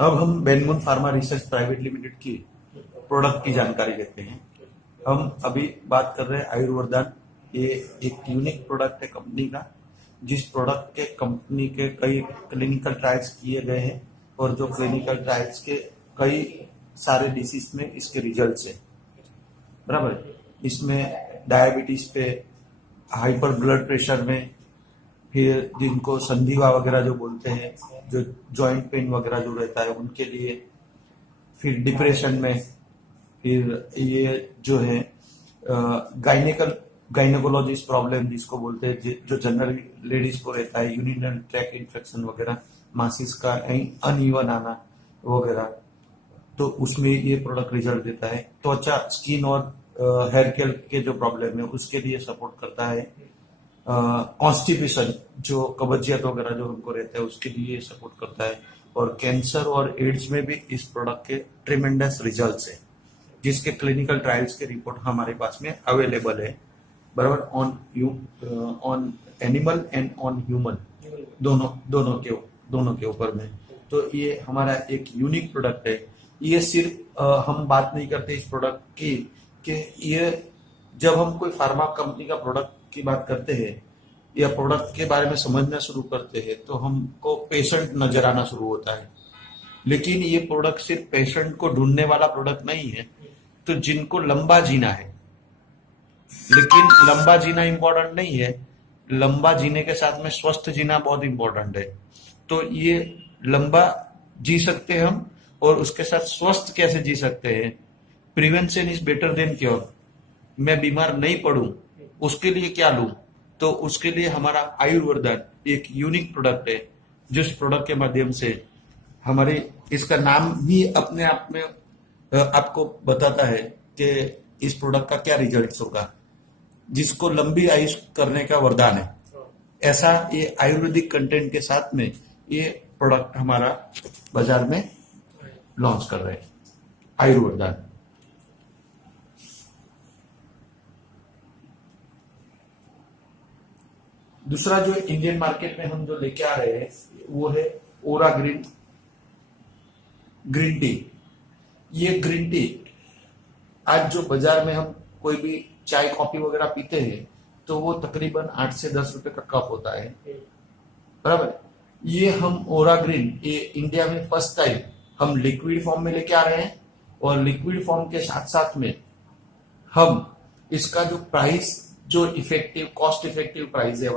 अब हम बेनमुन pharma research private limited की प्रोडक्ट की जानकारी देते हैं। हम अभी बात कर रहे हैं आयुर्वर्धन। ये एक यूनिक प्रोडक्ट है कंपनी का, जिस प्रोडक्ट के कंपनी के कई क्लिनिकल ट्रायल्स किए गए हैं और जो क्लिनिकल ट्रायल्स के कई सारे डिसीज में इसके रिजल्ट्स हैं। बराबर, इसमें डायबिटीज पे, हाइपर ब्लड प्रेशर में, फिर जिनको संधिवा वगैरह जो बोलते हैं, जो जॉइंट पेन वगैरह जो रहता है उनके लिए, फिर डिप्रेशन में, फिर ये जो है गाइनेकोलॉजिस्ट प्रॉब्लम जिसको बोलते हैं, जो जनरल लेडीज को रहता है, यूरिनरी ट्रैक इन्फेक्शन वगैरह, मासिस का अनइवन आना वगैरह, तो उसमें ये प्रोडक्ट रिजल्ट देता है। त्वचा, स्किन और हेयर केयर के जो प्रॉब्लम है उसके लिए सपोर्ट करता है। कॉन्स्टिपेशन, जो कब्जियत वगैरह जो हमको रहता है उसके लिए सपोर्ट करता है। और कैंसर और एड्स में भी इस प्रोडक्ट के ट्रिमेंडस रिजल्ट्स है, जिसके क्लिनिकल ट्रायल्स के रिपोर्ट हमारे पास में अवेलेबल है। बराबर, on animal and on human, दोनों के ऊपर में। तो ये हमारा एक यूनिक प्रोडक्ट है। ये सिर्फ हम बात नहीं करते इस प्रोडक्ट की कि ये जब हम कोई फार्मा कंपनी का प्रोडक्ट की बात करते हैं या प्रोडक्ट के बारे में समझना शुरू करते हैं तो हमको पेशेंट नजर आना शुरू होता है। लेकिन ये प्रोडक्ट सिर्फ पेशेंट को ढूंढने वाला प्रोडक्ट नहीं है। तो जिनको लंबा जीना है, लेकिन लंबा जीना इंपॉर्टेंट नहीं है, लंबा जीने के साथ में स्वस्थ जीना बहुत इंपॉर्टेंट है। तो ये लंबा जी सकते हैं हम, और उसके साथ स्वस्थ कैसे जी सकते हैं। Prevention is better than cure. मैं बीमार नहीं पड़ूं उसके लिए क्या लूं, तो उसके लिए हमारा आयुर्वर्धन एक यूनिक प्रोडक्ट है, जिस प्रोडक्ट के माध्यम से हमारे, इसका नाम भी अपने आप में आपको बताता है कि इस प्रोडक्ट का क्या रिजल्ट होगा, जिसको लंबी आयुष करने का वरदान है। ऐसा ये आयुर्वेदिक कंटेंट के साथ में ये प्रोडक्ट हमारा बाजार में लॉन्च कर रहे हैं, आयुर्वर्धन। दूसरा जो इंडियन मार्केट में हम जो लेके आ रहे हैं वो है ओरा ग्रीन टी। ये ग्रीन टी आज जो बाजार में हम कोई भी चाय कॉफी वगैरह पीते हैं तो वो तकरीबन 8 से 10 रुपए का कप होता है। बराबर, ये हम ओरा ग्रीन, ये इंडिया में फर्स्ट टाइम हम लिक्विड फॉर्म में लेके आ रहे हैं। और लिक्विड फॉर्म के साथ साथ में हम इसका जो प्राइस, जो कॉस्ट इफेक्टिव प्राइस है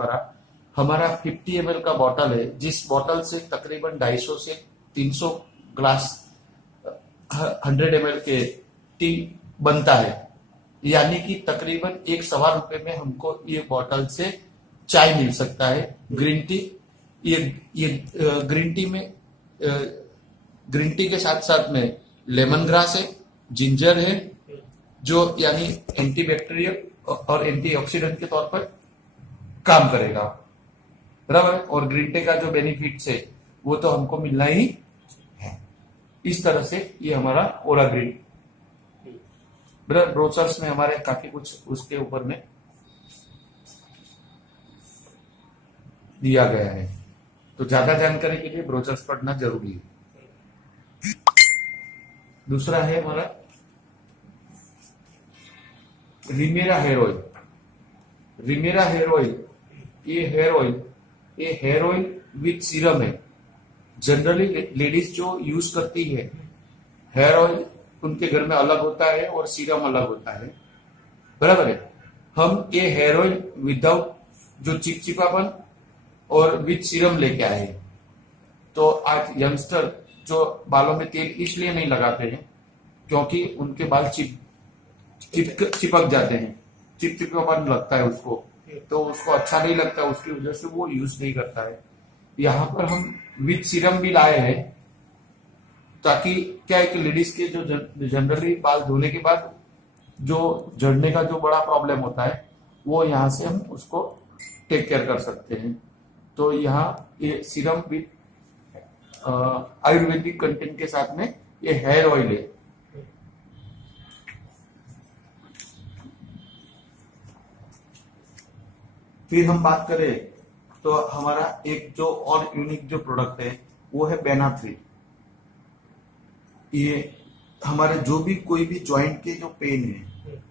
हमारा 50 ml का बॉटल है, जिस बॉटल से तकरीबन 250 से 300 ग्लास 100 ml के टी बनता है। यानी कि तकरीबन 1.25 रुपए में हमको ये बॉटल से चाय मिल सकता है, ग्रीन टी। ये ग्रीन टी में ग्रीन टी के साथ साथ में लेमन ग्रास है, जिंजर है, जो यानी एंटीबैक्टीरियल और एंटीऑक्सीडेंट के तौर पर काम करेगा। बराबर, और ग्रीन टी का जो बेनिफिट्स है वो तो हमको मिलना ही है। इस तरह से ये हमारा ओरा ग्रीन ब्रोचर्स में हमारे काफी कुछ उसके ऊपर में दिया गया है। तो ज्यादा जानकारी के लिए ब्रोचर्स पढ़ना जरूरी है। दूसरा है हमारा रिमेरा हेयर ऑयल। रिमेरा हेयर ऑयल, ये हेयर ऑयल विथ सीरम है। जनरली लेडीज जो यूज करती है हेयर ऑयल, उनके घर में अलग होता है और सीरम अलग होता है। बराबर है, हम ये हेयर ऑयल विदाउट जो चिपचिपापन और विथ सीरम लेके आए। तो आज यंगस्टर जो बालों में तेल इसलिए नहीं लगाते हैं क्योंकि उनके बाल चिपक जाते हैं, चिपचिपापन लगता है उसको, तो उसको अच्छा नहीं लगता, उसकी वजह से वो यूज नहीं करता है। यहाँ पर हम विथ सीरम भी लाए हैं, ताकि क्या है कि लेडीज के जो जनरली बाल धोने के बाद जो झड़ने का जो बड़ा प्रॉब्लम होता है वो यहाँ से हम उसको टेक केयर कर सकते हैं। तो यहाँ ये सीरम विथ आयुर्वेदिक कंटेंट के साथ में ये हेयर ऑयल है। फिर हम बात करें तो हमारा एक जो और यूनिक जो प्रोडक्ट है वो है बेना 3। ये हमारे जो भी कोई भी जॉइंट के जो पेन है,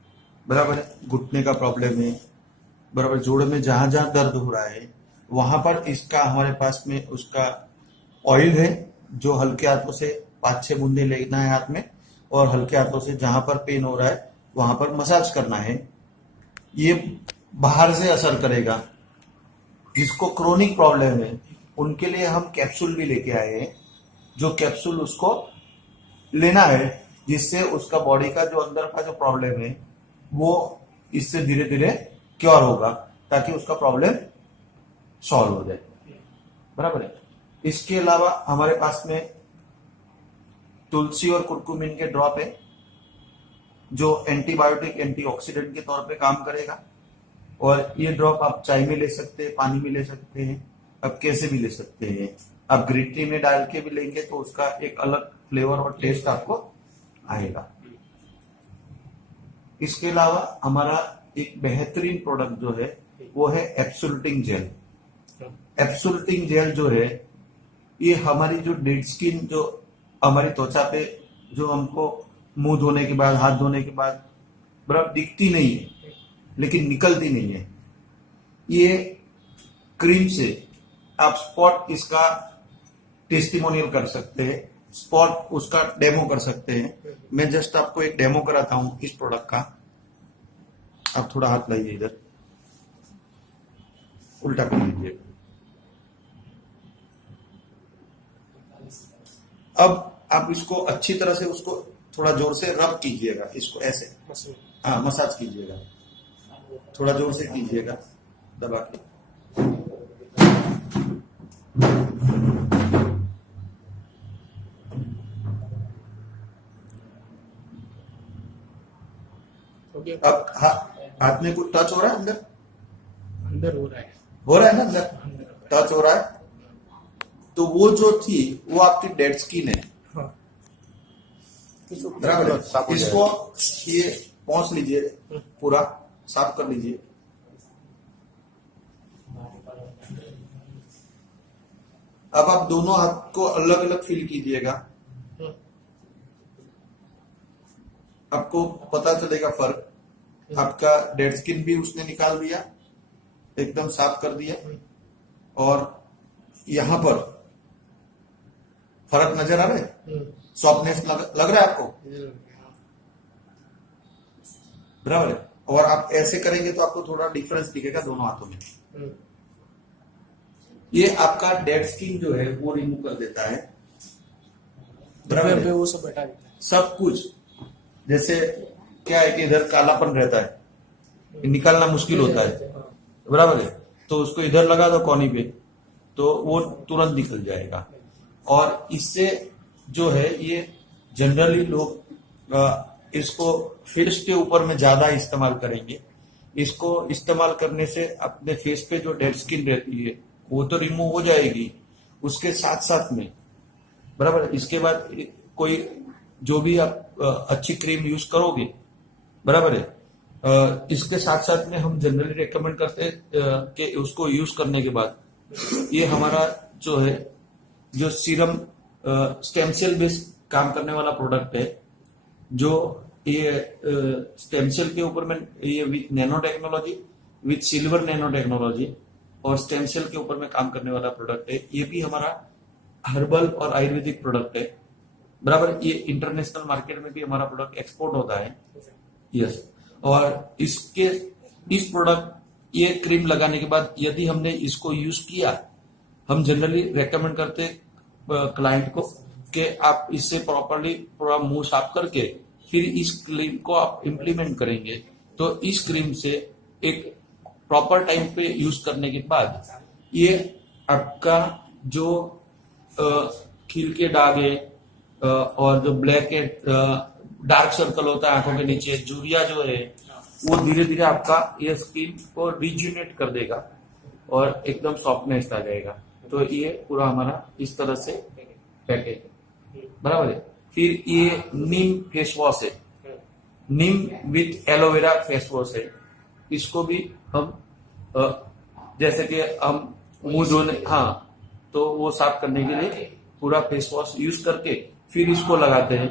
बराबर है, घुटने का प्रॉब्लम है, बराबर, जोड़े में जहां जहां दर्द हो रहा है वहां पर इसका हमारे पास में उसका ऑयल है, जो हल्के हाथों से 5-6 बूंदे लेना है हाथ में, और हल्के हाथों से जहां पर पेन हो रहा है वहां पर मसाज करना है। ये बाहर से असर करेगा। जिसको क्रोनिक प्रॉब्लम है उनके लिए हम कैप्सूल भी लेके आए हैं, जो कैप्सूल उसको लेना है, जिससे उसका बॉडी का जो अंदर का जो प्रॉब्लम है वो इससे धीरे धीरे क्योर होगा, ताकि उसका प्रॉब्लम सॉल्व हो जाए। बराबर है। इसके अलावा हमारे पास में तुलसी और कुरकुमिन के ड्रॉप है, जो एंटीबायोटिक एंटीऑक्सीडेंट के तौर पे काम करेगा। और ये ड्रॉप आप चाय में ले सकते हैं, पानी में ले सकते हैं, आप कैसे भी ले सकते हैं। आप ग्रीन टी में डाल के भी लेंगे तो उसका एक अलग फ्लेवर और टेस्ट आपको आएगा। इसके अलावा हमारा एक बेहतरीन प्रोडक्ट जो है वो है एब्सोल्यूटिंग जेल। एब्सोल्यूटिंग जेल जो है ये हमारी जो डेड स्किन, जो हमारी त्वचा पे जो हमको मुंह धोने के बाद, हाथ धोने के बाद बराबर दिखती नहीं है लेकिन निकलती नहीं है, ये क्रीम से आप स्पॉट इसका टेस्टिमोनियल कर सकते हैं, स्पॉट उसका डेमो कर सकते हैं। मैं जस्ट आपको एक डेमो कराता हूं इस प्रोडक्ट का। आप थोड़ा हाथ लाइए, इधर उल्टा कर लीजिए। अब आप इसको अच्छी तरह से उसको थोड़ा जोर से रब कीजिएगा, इसको ऐसे, हाँ, मसाज कीजिएगा, थोड़ा जोर से कीजिएगा दबा के। अब हाथ में कुछ टच हो रहा है अंदर? अंदर हो रहा है ना, अंदर टच हो रहा है। तो वो जो थी वो आपकी डेड स्किन है। हाँ। बराबर। इसको ये पहुंच लीजिए, पूरा साफ कर लीजिए। अब आप दोनों हाथ को अलग अलग फील कीजिएगा, आपको पता चलेगा फर्क। आपका डेड स्किन भी उसने निकाल दिया, एकदम साफ कर दिया, और यहां पर फर्क नजर आ रहा है, सॉफ्टनेस लग रहा है आपको, बराबर है। और आप ऐसे करेंगे तो आपको थोड़ा डिफरेंस दिखेगा दोनों हाथों में। ये आपका डेड स्किन जो है वो रिमूव कर देता है, बराबर है। वो सब बैठा देता है, सब कुछ। जैसे क्या है कि इधर कालापन रहता है, निकालना मुश्किल होता है, बराबर है, तो उसको इधर लगा दो कोनी पे, तो वो तुरंत निकल जाएगा। और इससे जो है ये जनरली लोग इसको फेस के ऊपर में ज्यादा इस्तेमाल करेंगे। इसको इस्तेमाल करने से अपने फेस पे जो डेड स्किन रहती है वो तो रिमूव हो जाएगी, उसके साथ साथ में, बराबर, इसके बाद कोई जो भी आप अच्छी क्रीम यूज करोगे, बराबर है, इसके साथ साथ में हम जनरली रेकमेंड करते हैं कि उसको यूज करने के बाद ये हमारा जो है जो सीरम स्टेम सेल बेस्ड काम करने वाला प्रोडक्ट है, जो ये स्टेम सेल के ऊपर में ये with nano technology, with silver nano technology और स्टेम सेल के ऊपर में काम करने वाला प्रोडक्ट है। ये भी हमारा हर्बल और आयुर्वेदिक प्रोडक्ट है, बराबर। ये इंटरनेशनल मार्केट में भी हमारा प्रोडक्ट एक्सपोर्ट होता है, यस। और इसके इस प्रोडक्ट ये क्रीम लगाने के बाद यदि हमने इसको यूज किया, हम जनरली रेकमेंड करते क्लाइंट को कि आप इससे प्रॉपरली पूरा मुंह साफ करके फिर इस क्रीम को आप इम्प्लीमेंट करेंगे, तो इस क्रीम से एक प्रॉपर टाइम पे यूज करने के बाद ये आपका जो खील के दाग है और जो ब्लैक डार्क सर्कल होता है आंखों के नीचे, जूरिया जो है, वो धीरे धीरे आपका ये स्किन को रिज्यूनेट कर देगा और एकदम सॉफ्टनेस आ जाएगा। तो ये पूरा हमारा इस तरह से पैकेज, बराबर है। फिर ये नीम फेस वॉश है, नीम विथ एलोवेरा फेस वॉश है। इसको भी हम जैसे कि हम मुंह धोने, हाँ, तो वो साफ करने के लिए पूरा फेस वॉश यूज करके फिर इसको लगाते हैं,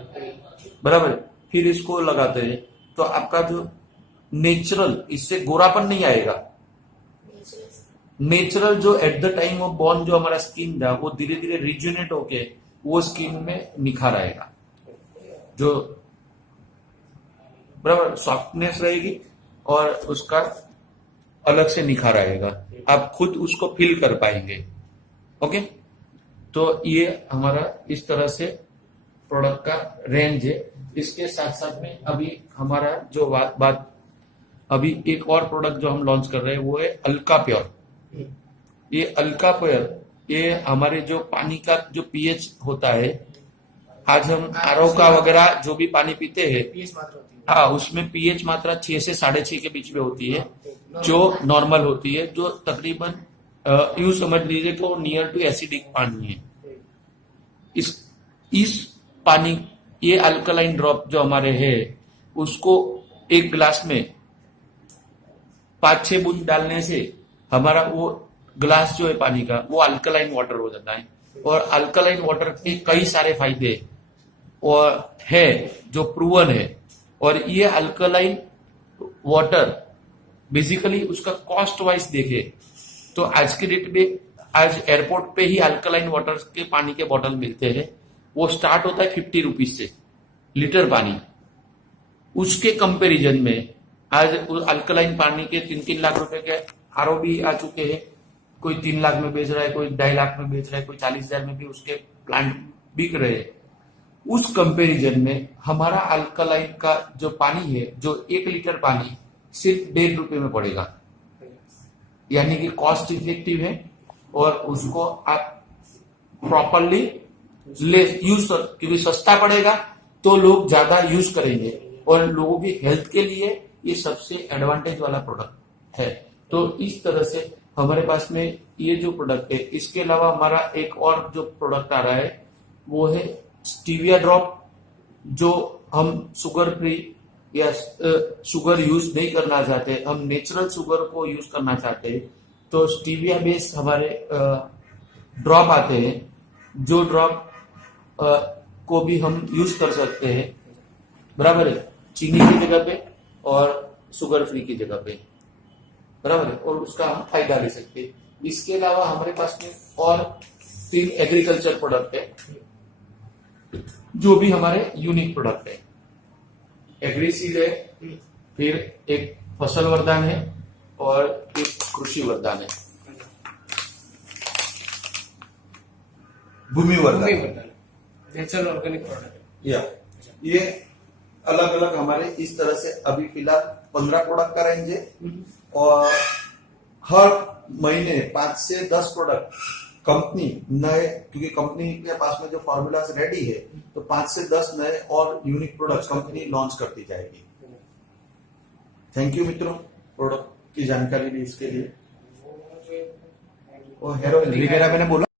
बराबर, फिर इसको लगाते हैं, तो आपका जो नेचुरल, इससे गोरापन नहीं आएगा। नेचुरल जो at the time of born जो हमारा स्किन था वो धीरे धीरे रिजुनेट होके वो स्किन में निखार आएगा, जो बराबर सॉफ्टनेस रहेगी और उसका अलग से निखार आएगा, आप खुद उसको फील कर पाएंगे। ओके, तो ये हमारा इस तरह से प्रोडक्ट का रेंज है। इसके साथ साथ में अभी हमारा जो बात अभी एक और प्रोडक्ट जो हम लॉन्च कर रहे हैं वो है अल्का प्योर। ये अल्का प्योर, ये हमारे जो पानी का जो पीएच होता है, आज हम आरओ का वगैरह जो भी पानी पीते हैं, पीएच मात्रा होती है। हाँ, उसमें पीएच मात्रा 6 से 6.5 के बीच में होती है, जो नॉर्मल होती है, जो तकरीबन यूं समझ लीजिए कि नियर टू एसिडिक पानी है। इस पानी, ये अल्कलाइन ड्रॉप जो हमारे है, उसको एक गिलास में 5-6 बूंद डालने से हमारा वो ग्लास जो है पानी का वो अल्कलाइन वाटर हो जाता है। और अल्कलाइन वाटर के कई सारे फायदे और है जो प्रूवन है। और ये अल्कलाइन वाटर बेसिकली उसका कॉस्ट वाइज देखे तो आज के डेट में, आज एयरपोर्ट पे ही अल्कलाइन वाटर के पानी के बोतल मिलते हैं, वो स्टार्ट होता है 50 रुपीज से लीटर पानी। उसके कंपैरिजन में आज अल्कलाइन पानी के 3-3 लाख रुपए के आरओ भी आ चुके हैं। कोई 3 लाख में बेच रहा है, कोई 2.5 लाख में बेच रहा है, कोई 40,000 में भी उसके प्लांट बिक रहे हैं। उस कंपैरिजन में हमारा अल्कलाइन का जो पानी है, जो 1 लीटर पानी सिर्फ 1.5 रुपए में पड़ेगा, यानी कि कॉस्ट इफेक्टिव है। और उसको आप प्रॉपरली यूज कर, क्योंकि सस्ता पड़ेगा तो लोग ज्यादा यूज करेंगे और लोगों की हेल्थ के लिए ये सबसे एडवांटेज वाला प्रोडक्ट है। तो इस तरह से हमारे पास में ये जो प्रोडक्ट है, इसके अलावा हमारा एक और जो प्रोडक्ट आ रहा है वो है स्टीविया ड्रॉप, जो हम शुगर फ्री या शुगर यूज नहीं करना चाहते, हम नेचुरल शुगर को यूज करना चाहते हैं, तो स्टीविया बेस्ड हमारे ड्रॉप आते हैं, जो ड्रॉप को भी हम यूज कर सकते हैं, बराबर है, चीनी की जगह पे और शुगर फ्री की जगह पे, बराबर है, और उसका हम फायदा ले सकते हैं। इसके अलावा हमारे पास में और 3 एग्रीकल्चर प्रोडक्ट है जो भी हमारे यूनिक प्रोडक्ट है। एग्रीसीड है, फिर एक फसल वरदान है और एक कृषि वरदान है, भूमि वरदान। Natural organic product. या ये अलग अलग हमारे इस तरह से अभी फिलहाल 15 प्रोडक्ट का रेंज है। और हर महीने 5 से 10 प्रोडक्ट कंपनी नए, क्योंकि कंपनी के पास में जो फॉर्मूलाज रेडी है, तो 5 से 10 नए और यूनिक प्रोडक्ट कंपनी लॉन्च करती जाएगी। थैंक यू मित्रों, प्रोडक्ट की जानकारी दी इसके लिए। और हेरोइन वगैरह मैंने बोला।